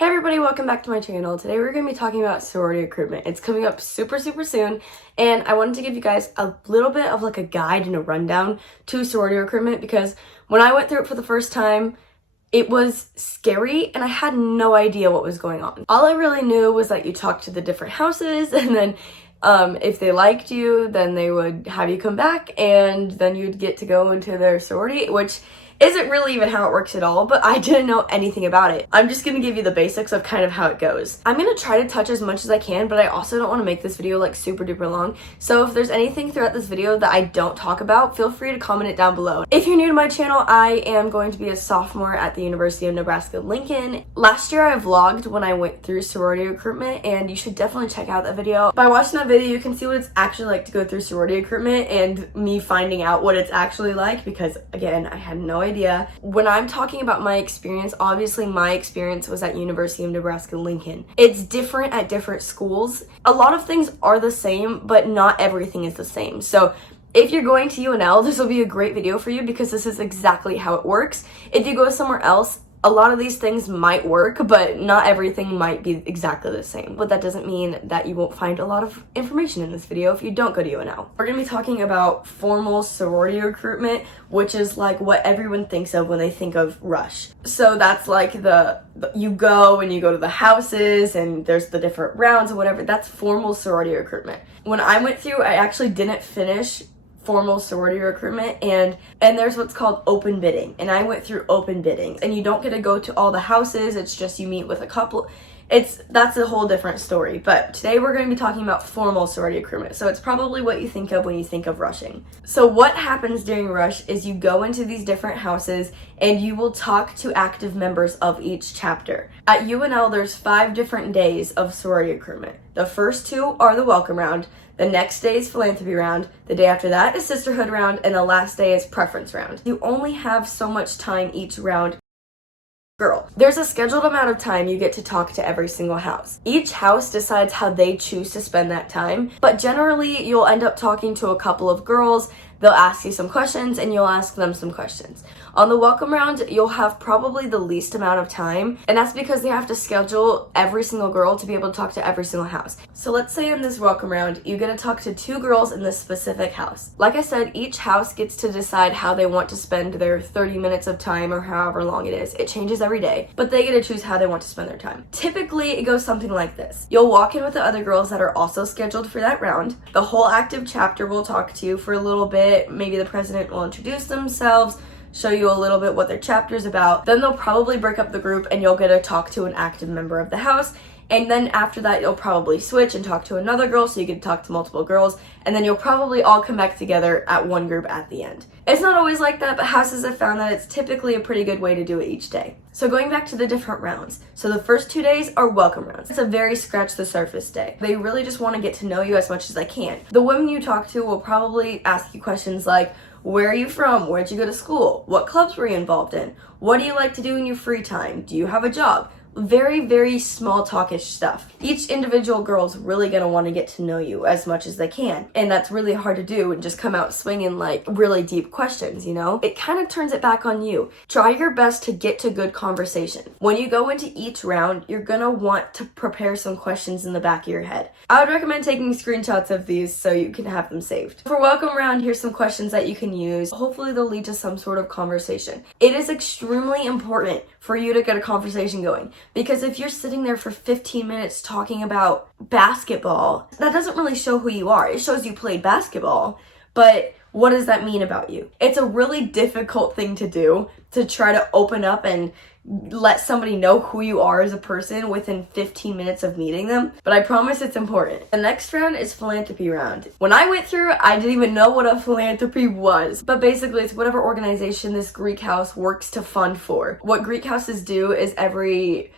Hey everybody, welcome back to my channel. Today we're going to be talking about sorority recruitment. It's coming up super soon, and I wanted to give you guys a little bit of like a guide and a rundown to sorority recruitment because when I went through it for the first time, it was scary and I had no idea what was going on. All I really knew was that you talked to the different houses, and then if they liked you, then they would have you come back, and then you'd get to go into their sorority, which isn't really even how it works at all, but I didn't know anything about it. I'm just gonna give you the basics of kind of how it goes. I'm gonna try to touch as much as I can, but I also don't want to make this video like super duper long. So if there's anything throughout this video that I don't talk about, feel free to comment it down below. If you're new to my channel, I am going to be a sophomore at the University of Nebraska-Lincoln. Last year I vlogged when I went through sorority recruitment, and you should definitely check out that video. By watching that video, you can see what it's actually like to go through sorority recruitment and me finding out what it's actually like, because again, I had no idea. When I'm talking about my experience, obviously my experience was at University of Nebraska-Lincoln. It's different at different schools. A lot of things are the same, but not everything is the same. So if you're going to UNL, this will be a great video for you because this is exactly how it works. If you go somewhere else, a lot of these things might work, but not everything might be exactly the same. But that doesn't mean that you won't find a lot of information in this video if you don't go to UNL. We're gonna be talking about formal sorority recruitment, which is like what everyone thinks of when they think of Rush. So that's like you go and you go to the houses and there's the different rounds or whatever. That's formal sorority recruitment. When I went through, I actually didn't finish formal sorority recruitment, and there's what's called open bidding, and I went through open bidding, and you don't get to go to all the houses. It's just you meet with a couple. That's a whole different story, but today we're going to be talking about formal sorority recruitment. So it's probably what you think of when you think of rushing. So what happens during Rush is you go into these different houses and you will talk to active members of each chapter. At UNL, there's 5 different days of sorority recruitment. The first 2 are the welcome round. The next day is Philanthropy Round, the day after that is Sisterhood Round, and the last day is Preference Round. You only have so much time each round. Girl, there's a scheduled amount of time you get to talk to every single house. Each house decides how they choose to spend that time, but generally you'll end up talking to a couple of girls. They'll ask you some questions and you'll ask them some questions. On the welcome round, you'll have probably the least amount of time, and that's because they have to schedule every single girl to be able to talk to every single house. So let's say in this welcome round, you get to talk to 2 girls in this specific house. Like I said, each house gets to decide how they want to spend their 30 minutes of time or however long it is. It changes every day, but they get to choose how they want to spend their time. Typically, it goes something like this. You'll walk in with the other girls that are also scheduled for that round. The whole active chapter will talk to you for a little bit. Maybe the president will introduce themselves, show you a little bit what their chapter is about. Then they'll probably break up the group and you'll get to talk to an active member of the house. And then after that, you'll probably switch and talk to another girl, so you can talk to multiple girls. And then you'll probably all come back together at one group at the end. It's not always like that, but houses have found that it's typically a pretty good way to do it each day. So going back to the different rounds. So the first 2 days are welcome rounds. It's a very scratch the surface day. They really just want to get to know you as much as they can. The women you talk to will probably ask you questions like, where are you from? Where'd you go to school? What clubs were you involved in? What do you like to do in your free time? Do you have a job? Very small talkish stuff. Each individual girl's really gonna want to get to know you as much as they can, and that's really hard to do and just come out swinging like really deep questions, you know? It kind of turns it back on you. Try your best to get to good conversation. When you go into each round, you're gonna want to prepare some questions in the back of your head. I would recommend taking screenshots of these so you can have them saved. For welcome round, here's some questions that you can use. Hopefully they'll lead to some sort of conversation. It is extremely important for you to get a conversation going, because if you're sitting there for 15 minutes talking about basketball, that doesn't really show who you are. It shows you played basketball, but what does that mean about you? It's a really difficult thing to do, to try to open up and let somebody know who you are as a person within 15 minutes of meeting them, but I promise it's important. The next round is Philanthropy Round. When I went through, I didn't even know what a philanthropy was, but basically it's whatever organization this Greek house works to fund for. What Greek houses do is every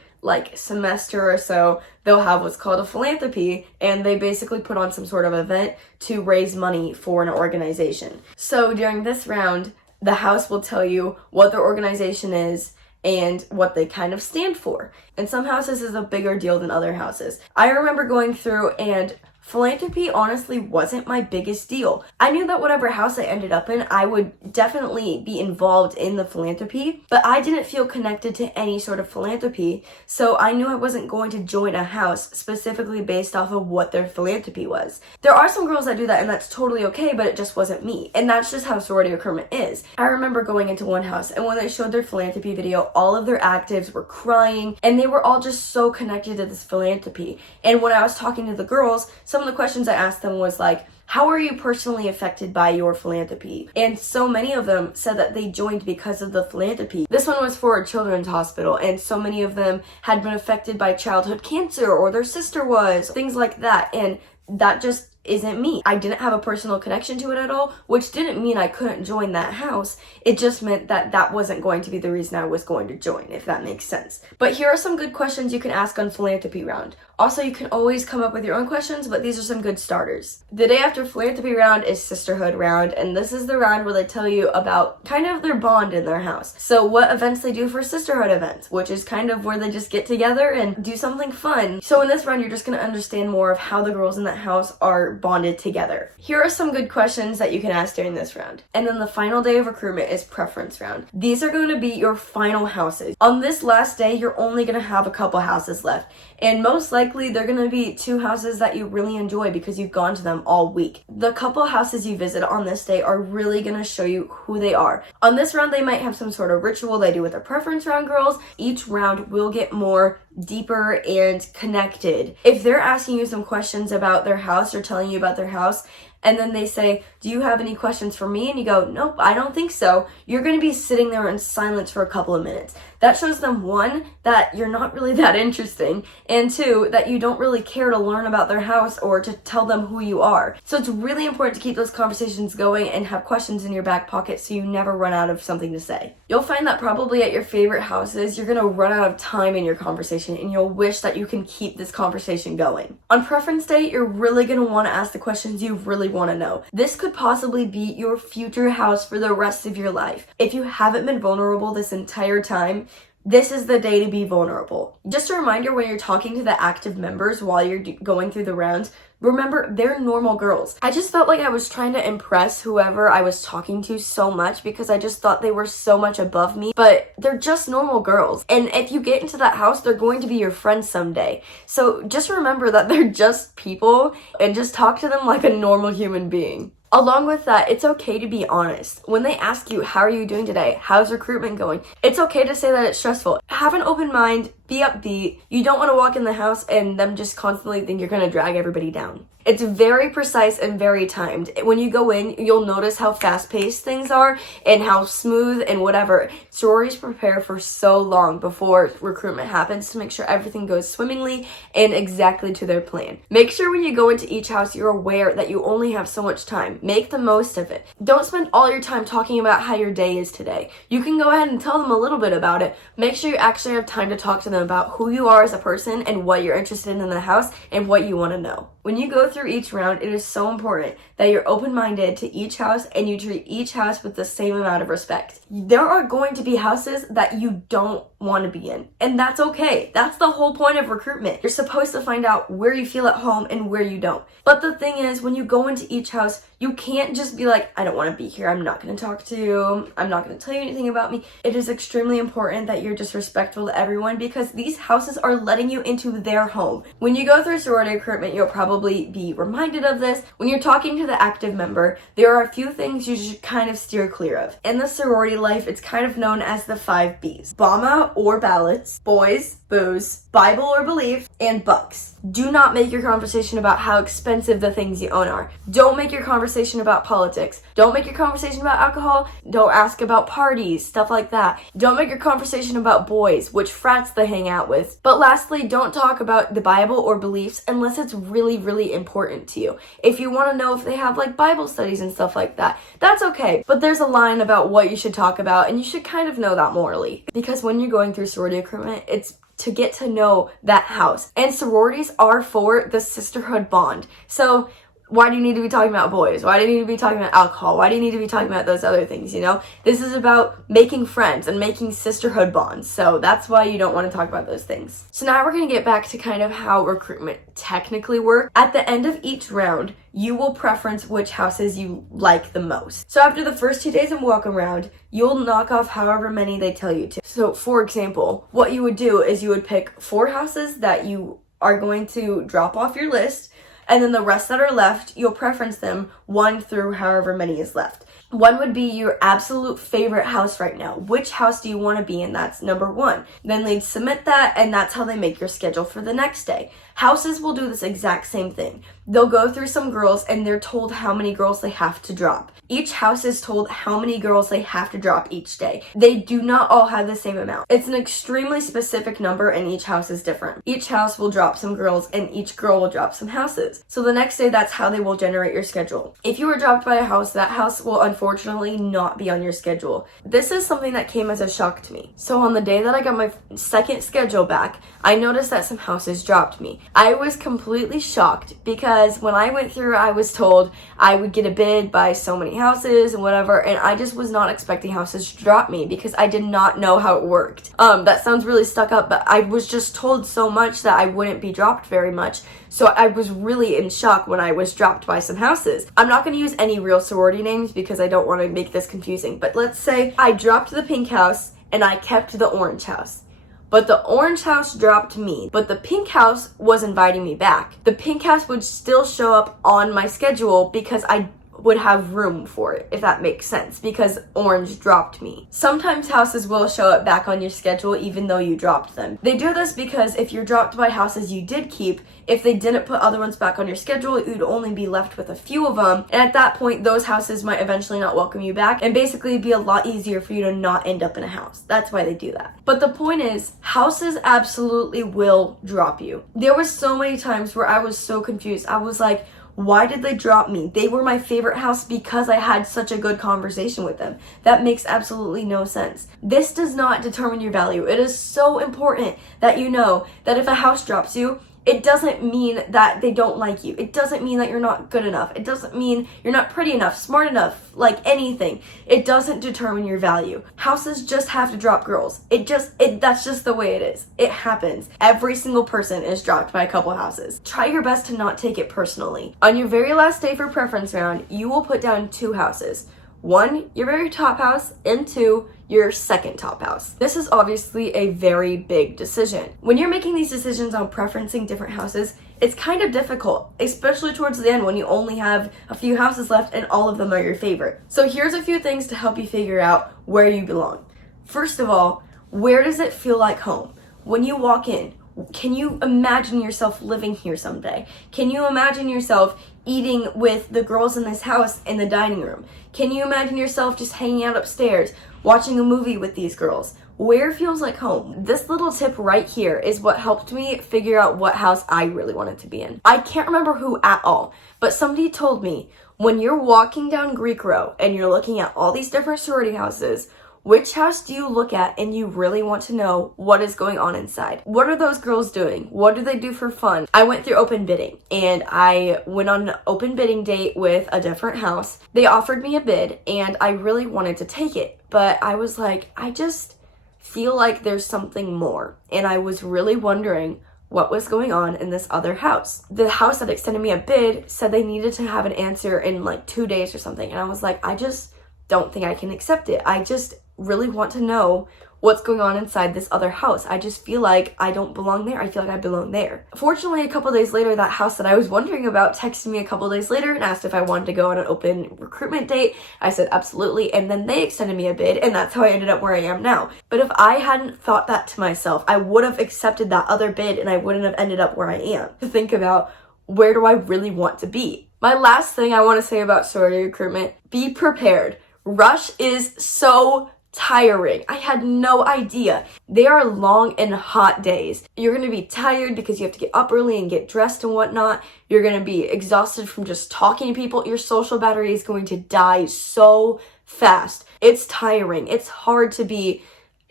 semester or so, they'll have what's called a philanthropy, and they basically put on some sort of event to raise money for an organization. So during this round, the house will tell you what their organization is and what they kind of stand for. And some houses is a bigger deal than other houses. I remember going through, and Philanthropy honestly wasn't my biggest deal. I knew that whatever house I ended up in, I would definitely be involved in the philanthropy, but I didn't feel connected to any sort of philanthropy, so I knew I wasn't going to join a house specifically based off of what their philanthropy was. There are some girls that do that, and that's totally okay, but it just wasn't me, and that's just how sorority recruitment is. I remember going into one house, and when they showed their philanthropy video, all of their actives were crying, and they were all just so connected to this philanthropy. And when I was talking to the girls, some of the questions I asked them was like, how are you personally affected by your philanthropy? And so many of them said that they joined because of the philanthropy. This one was for a children's hospital, and so many of them had been affected by childhood cancer, or their sister was, things like that. And that just isn't me. I didn't have a personal connection to it at all, which didn't mean I couldn't join that house. It just meant that that wasn't going to be the reason I was going to join, if that makes sense. But here are some good questions you can ask on Philanthropy Round. Also, you can always come up with your own questions, but these are some good starters. The day after Philanthropy Round is Sisterhood Round, and this is the round where they tell you about kind of their bond in their house. So what events they do for sisterhood events, which is kind of where they just get together and do something fun. So in this round, you're just going to understand more of how the girls in that house are bonded together. Here are some good questions that you can ask during this round. And then the final day of recruitment is Preference Round. These are going to be your final houses. On this last day, you're only going to have a couple houses left. And most likely, they're going to be 2 houses that you really enjoy because you've gone to them all week. The couple houses you visit on this day are really going to show you who they are. On this round, they might have some sort of ritual they do with their Preference Round girls. Each round will get more deeper and connected. If they're asking you some questions about their house or telling you about their house, and then they say, do you have any questions for me? And you go, nope, I don't think so. You're going to be sitting there in silence for a couple of minutes. That shows them, 1, that you're not really that interesting, and 2, that you don't really care to learn about their house or to tell them who you are. So it's really important to keep those conversations going and have questions in your back pocket so you never run out of something to say. You'll find that probably at your favorite houses, you're going to run out of time in your conversation, and you'll wish that you can keep this conversation going. On preference day, you're really going to want to ask the questions you really want to know. This could possibly be your future house for the rest of your life. If you haven't been vulnerable this entire time, this is the day to be vulnerable. Just a reminder, when you're talking to the active members while you're going through the rounds, remember, they're normal girls. I just felt like I was trying to impress whoever I was talking to so much because I just thought they were so much above me, but they're just normal girls. And if you get into that house, they're going to be your friends someday. So just remember that they're just people and just talk to them like a normal human being. Along with that, it's okay to be honest. When they ask you, how are you doing today? How's recruitment going? It's okay to say that it's stressful. Have an open mind, be upbeat. You don't want to walk in the house and them just constantly think you're going to drag everybody down. It's very precise and very timed. When you go in, you'll notice how fast-paced things are and how smooth and whatever. Sororities prepare for so long before recruitment happens to make sure everything goes swimmingly and exactly to their plan. Make sure when you go into each house, you're aware that you only have so much time. Make the most of it. Don't spend all your time talking about how your day is today. You can go ahead and tell them a little bit about it. Make sure you actually have time to talk to them about who you are as a person and what you're interested in the house and what you want to know. When you go through each round, it is so important that you're open-minded to each house and you treat each house with the same amount of respect. There are going to be houses that you don't want to be in, and that's okay. That's the whole point of recruitment. You're supposed to find out where you feel at home and where you don't. But the thing is, when you go into each house, you can't just be like, I don't want to be here. I'm not going to talk to you. I'm not going to tell you anything about me. It is extremely important that you're just respectful to everyone because these houses are letting you into their home. When you go through sorority recruitment, you'll probably be reminded of this. When you're talking to the active member, there are a few things you should kind of steer clear of. In the sorority life, it's kind of known as the 5 B's. Bomba or ballots, boys, booze, Bible or belief, and bucks. Do not make your conversation about how expensive the things you own are. Don't make your conversation about politics. Don't make your conversation about alcohol. Don't ask about parties, stuff like that. Don't make your conversation about boys, which frats they hang out with. But lastly, don't talk about the Bible or beliefs unless it's really, really important to you. If you want to know if they have like Bible studies and stuff like that, that's okay. But there's a line about what you should talk about, and you should kind of know that morally. Because when you're going through sorority recruitment, it's to get to know that house. And sororities are for the sisterhood bond. So why do you need to be talking about boys? Why do you need to be talking about alcohol? Why do you need to be talking about those other things, you know? This is about making friends and making sisterhood bonds. So that's why you don't want to talk about those things. So now we're going to get back to kind of how recruitment technically works. At the end of each round, you will preference which houses you like the most. So after the first 2 days of welcome round, you'll knock off however many they tell you to. So for example, what you would do is you would pick 4 houses that you are going to drop off your list, and then the rest that are left, you'll preference them 1 through however many is left. 1 would be your absolute favorite house right now. Which house do you want to be in? That's number 1. Then they'd submit that, and that's how they make your schedule for the next day. Houses will do this exact same thing. They'll go through some girls, and they're told how many girls they have to drop. Each house is told how many girls they have to drop each day. They do not all have the same amount. It's an extremely specific number, and each house is different. Each house will drop some girls, and each girl will drop some houses. So the next day, that's how they will generate your schedule. If you were dropped by a house, that house will unfortunately not be on your schedule. This is something that came as a shock to me. So on the day that I got my second schedule back, I noticed that some houses dropped me. I was completely shocked because when I went through, I was told I would get a bid by so many houses and whatever, and I just was not expecting houses to drop me because I did not know how it worked. That sounds really stuck up, but I was just told so much that I wouldn't be dropped very much. So I was really in shock when I was dropped by some houses. I'm not going to use any real sorority names because I don't want to make this confusing, but let's say I dropped the pink house and I kept the orange house. But the orange house dropped me, but the pink house was inviting me back. The pink house would still show up on my schedule because I would have room for it, if that makes sense, because orange dropped me. Sometimes houses will show up back on your schedule even though you dropped them. They do this because if you're dropped by houses you did keep, if they didn't put other ones back on your schedule, you'd only be left with a few of them, and at that point those houses might eventually not welcome you back, and basically it'd be a lot easier for you to not end up in a house. That's why they do that. But the point is, houses absolutely will drop you. There was so many times where I was so confused. I was like, why did they drop me? They were my favorite house because I had such a good conversation with them. That makes absolutely no sense. This does not determine your value. It is so important that you know that if a house drops you, it doesn't mean that they don't like you. It doesn't mean that you're not good enough. It doesn't mean you're not pretty enough, smart enough, like anything. It doesn't determine your value. Houses just have to drop girls. That's just the way it is. It happens. Every single person is dropped by a couple houses. Try your best to not take it personally. On your very last day for preference round, you will put down 2 houses. 1, your very top house, and 2, your second top house. This is obviously a very big decision. When you're making these decisions on preferencing different houses, it's kind of difficult, especially towards the end when you only have a few houses left and all of them are your favorite. So here's a few things to help you figure out where you belong. First of all, where does it feel like home? When you walk in, can you imagine yourself living here someday? Can you imagine yourself eating with the girls in this house in the dining room? Can you imagine yourself just hanging out upstairs, watching a movie with these girls? Where feels like home? This little tip right here is what helped me figure out what house I really wanted to be in. I can't remember who at all, but somebody told me when you're walking down Greek Row and you're looking at all these different sorority houses, which house do you look at and you really want to know what is going on inside? What are those girls doing? What do they do for fun? I went through open bidding and I went on an open bidding date with a different house. They offered me a bid and I really wanted to take it, but I was like, I just feel like there's something more. And I was really wondering what was going on in this other house. The house that extended me a bid said they needed to have an answer in like 2 days or something. And I was like, I just don't think I can accept it. I just really want to know what's going on inside this other house. I just feel like I don't belong there. I feel like I belong there. Fortunately, a couple days later, that house that I was wondering about texted me a couple days later and asked if I wanted to go on an open recruitment date. I said absolutely, and then they extended me a bid, and that's how I ended up where I am now. But if I hadn't thought that to myself, I would have accepted that other bid and I wouldn't have ended up where I am. To think about, where do I really want to be? My last thing I want to say about sorority recruitment, be prepared. Rush is so tiring. I had no idea. They are long and hot days. You're going to be tired because you have to get up early and get dressed and whatnot. You're going to be exhausted from just talking to people. Your social battery is going to die so fast. It's tiring. It's hard to be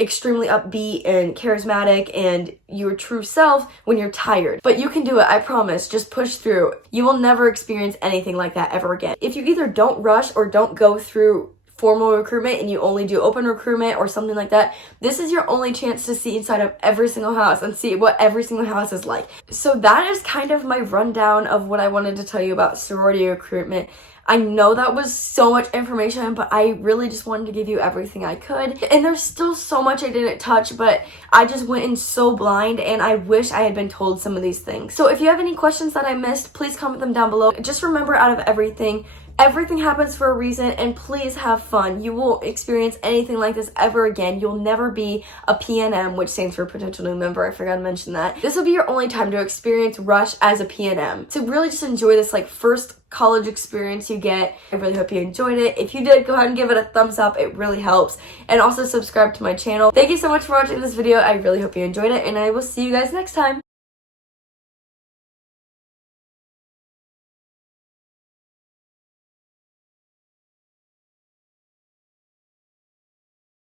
extremely upbeat and charismatic and your true self when you're tired. But you can do it, I promise. Just push through. You will never experience anything like that ever again. If you either don't rush or don't go through formal recruitment and you only do open recruitment or something like that, this is your only chance to see inside of every single house and see what every single house is like. So that is kind of my rundown of what I wanted to tell you about sorority recruitment. I know that was so much information, but I really just wanted to give you everything I could. And there's still so much I didn't touch, but I just went in so blind, and I wish I had been told some of these things. So if you have any questions that I missed, please comment them down below. Just remember, out of everything happens for a reason, and please have fun. You won't experience anything like this ever again. You'll never be a PNM, which stands for potential new member. I forgot to mention that. This will be your only time to experience rush as a PNM. So really just enjoy this like first college experience you get. I really hope you enjoyed it. If you did, go ahead and give it a thumbs up. It really helps. And also subscribe to my channel. Thank you so much for watching this video. I really hope you enjoyed it, and I will see you guys next time.